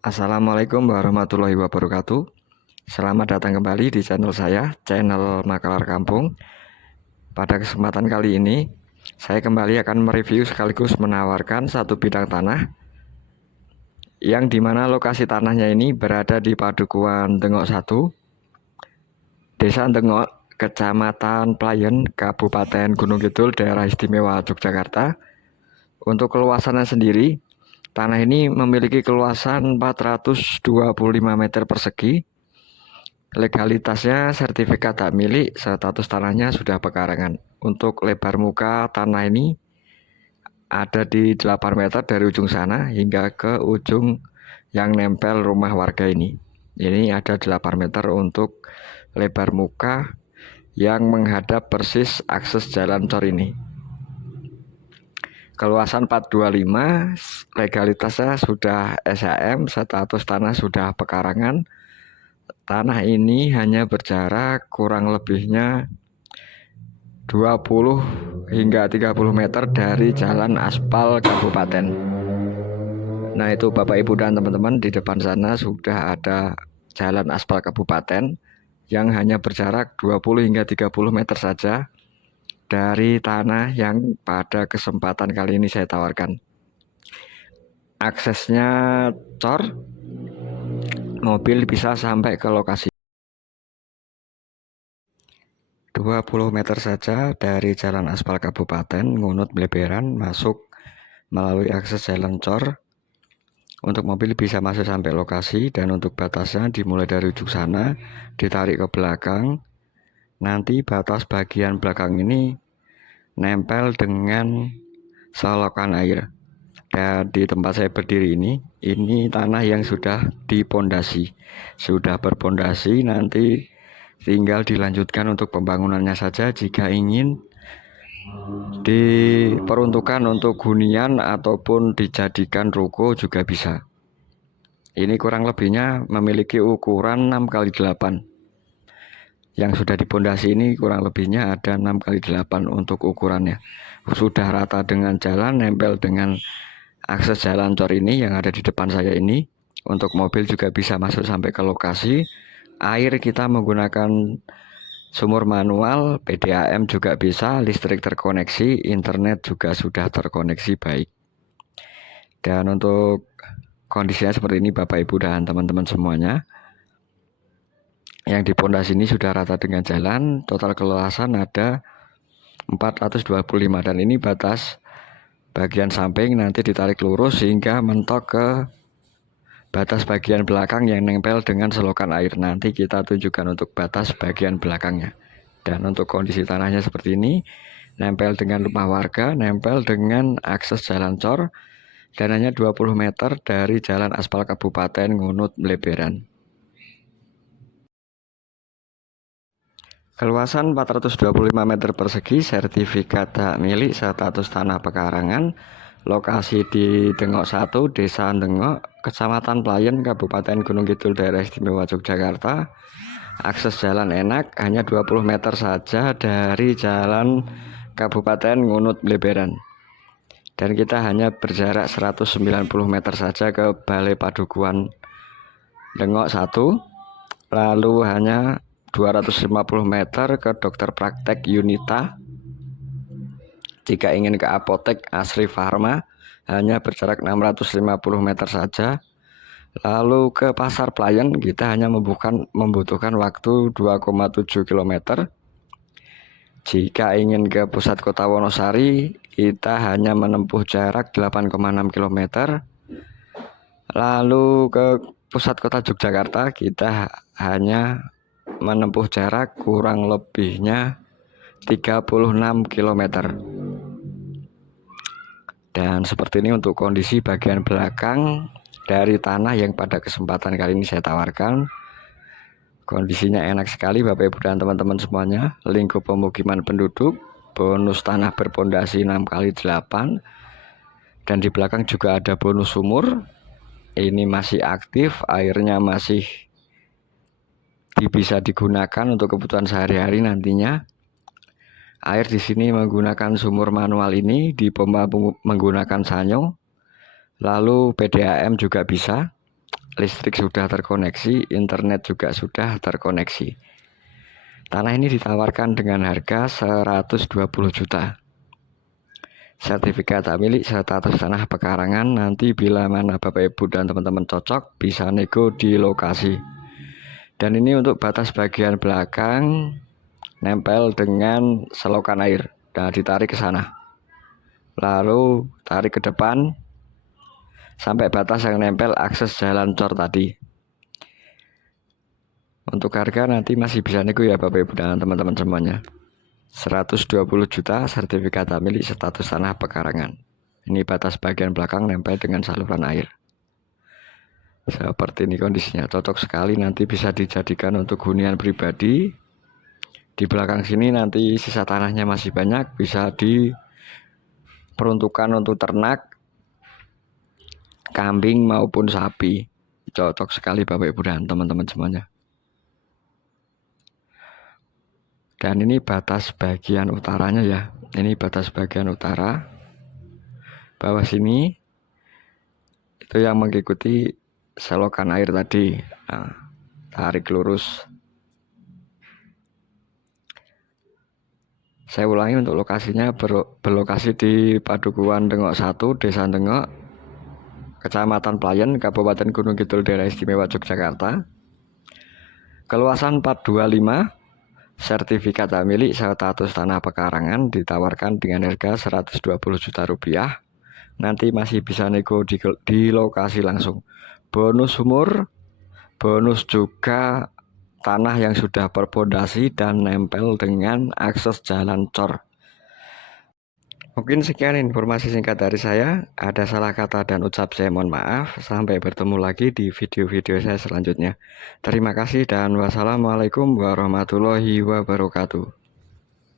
Assalamualaikum warahmatullahi wabarakatuh. Selamat datang kembali di channel saya, channel Makalar Kampung. Pada kesempatan kali ini, saya kembali akan mereview sekaligus menawarkan satu bidang tanah yang dimana lokasi tanahnya ini berada di Padukuhan Dengok 1, Desa Dengok, Kecamatan Playen, Kabupaten Gunung Kidul, Daerah Istimewa Yogyakarta. Untuk keluasannya sendiri, tanah ini memiliki keluasan 425 meter persegi. Legalitasnya sertifikat hak milik, status tanahnya sudah pekarangan. Untuk lebar muka tanah ini ada di 8 meter dari ujung sana hingga ke ujung yang nempel rumah warga ini. Ini ada 8 meter untuk lebar muka yang menghadap persis akses jalan cor ini. Keluasan 425, legalitasnya sudah SHM, status tanah sudah pekarangan. Tanah ini hanya berjarak kurang lebihnya 20 hingga 30 meter dari jalan aspal kabupaten. Nah, itu Bapak Ibu dan teman-teman, di depan sana sudah ada jalan aspal kabupaten yang hanya berjarak 20 hingga 30 meter saja dari tanah yang pada kesempatan kali ini saya tawarkan. Aksesnya cor, mobil bisa sampai ke lokasi 20 meter saja dari jalan aspal kabupaten Ngunut Bleberan, masuk melalui akses jalan cor. Untuk mobil bisa masuk sampai lokasi, dan untuk batasnya dimulai dari ujung sana, ditarik ke belakang. Nanti batas bagian belakang ini nempel dengan selokan air. Dan di tempat saya berdiri ini tanah yang sudah dipondasi, sudah berpondasi, nanti tinggal dilanjutkan untuk pembangunannya saja. Jika ingin diperuntukkan untuk hunian ataupun dijadikan ruko juga bisa. Ini kurang lebihnya memiliki ukuran 6x8. Yang sudah dipondasi ini kurang lebihnya ada 6x8 untuk ukurannya. Sudah rata dengan jalan, nempel dengan akses jalan cor ini yang ada di depan saya ini. Untuk mobil juga bisa masuk sampai ke lokasi. Air kita menggunakan sumur manual, PDAM juga bisa, listrik terkoneksi, internet juga sudah terkoneksi baik. Dan untuk kondisinya seperti ini Bapak Ibu dan teman-teman semuanya. Yang di pondasi ini sudah rata dengan jalan, total keluasan ada 425, dan ini batas bagian samping nanti ditarik lurus sehingga mentok ke batas bagian belakang yang nempel dengan selokan air. Nanti kita tunjukkan untuk batas bagian belakangnya. Dan untuk kondisi tanahnya seperti ini, nempel dengan rumah warga, nempel dengan akses jalan cor, dan hanya 20 meter dari jalan aspal kabupaten Ngunut Bleberan. Keluasan 425 meter persegi, sertifikat hak milik, status tanah pekarangan, lokasi di Dengok 1, Desa Dengok, Kecamatan Playen, Kabupaten Gunung Kidul, Daerah Istimewa Yogyakarta. Akses jalan enak, hanya 20 meter saja dari jalan Kabupaten Ngunut Bleberan. Dan kita hanya berjarak 190 meter saja ke Balai Padukuhan Dengok 1, lalu hanya 250 meter ke dokter praktek Yunita. Jika ingin ke apotek Asri Farma hanya berjarak 650 meter saja. Lalu ke pasar Playen kita hanya membutuhkan waktu 2,7 km. Jika ingin ke pusat kota Wonosari kita hanya menempuh jarak 8,6 km. Lalu ke pusat kota Yogyakarta kita hanya menempuh jarak kurang lebihnya 36 km. Dan seperti ini untuk kondisi bagian belakang dari tanah yang pada kesempatan kali ini saya tawarkan. Kondisinya enak sekali Bapak Ibu dan teman-teman semuanya. Lingkup pemukiman penduduk, bonus tanah berpondasi 6x8, dan di belakang juga ada bonus sumur. Ini masih aktif, airnya masih bisa digunakan untuk kebutuhan sehari-hari nantinya. Air di sini menggunakan sumur manual ini, dipompa menggunakan sanyo. Lalu PDAM juga bisa. listrik sudah terkoneksi, internet juga sudah terkoneksi. Tanah ini ditawarkan dengan harga 120 juta. Sertifikat hak milik status tanah pekarangan. Nanti bila mana Bapak Ibu dan teman-teman cocok, bisa nego di lokasi. Dan ini untuk batas bagian belakang nempel dengan selokan air. Nah, ditarik ke sana. Lalu tarik ke depan sampai batas yang nempel akses jalan cor tadi. Untuk harga nanti masih bisa nego ya Bapak Ibu dan teman-teman semuanya. 120 juta sertifikat hak milik status tanah pekarangan. Ini batas bagian belakang nempel dengan saluran air. Seperti ini kondisinya, cocok sekali, nanti bisa dijadikan untuk hunian pribadi. Di belakang sini nanti sisa tanahnya masih banyak, bisa diperuntukkan untuk ternak, kambing maupun sapi. Cocok sekali Bapak Ibu dan teman-teman semuanya. Dan ini batas bagian utaranya ya. Ini batas bagian utara. Bawah sini itu yang mengikuti selokan air tadi. Nah, tarik lurus. Saya ulangi untuk lokasinya, berlokasi di Padukuhan Dengok 1, Desa Dengok, Kecamatan Playen, Kabupaten Gunung Kidul, Daerah Istimewa Yogyakarta. Keluasan 425, sertifikat hak milik status tanah pekarangan, ditawarkan dengan harga 120 juta rupiah. Nanti masih bisa nego di lokasi langsung. Bonus sumur, bonus juga tanah yang sudah berpondasi dan nempel dengan akses jalan cor. Mungkin sekian informasi singkat dari saya. Ada salah kata dan ucap saya mohon maaf. Sampai bertemu lagi di video-video saya selanjutnya. Terima kasih dan wassalamualaikum warahmatullahi wabarakatuh.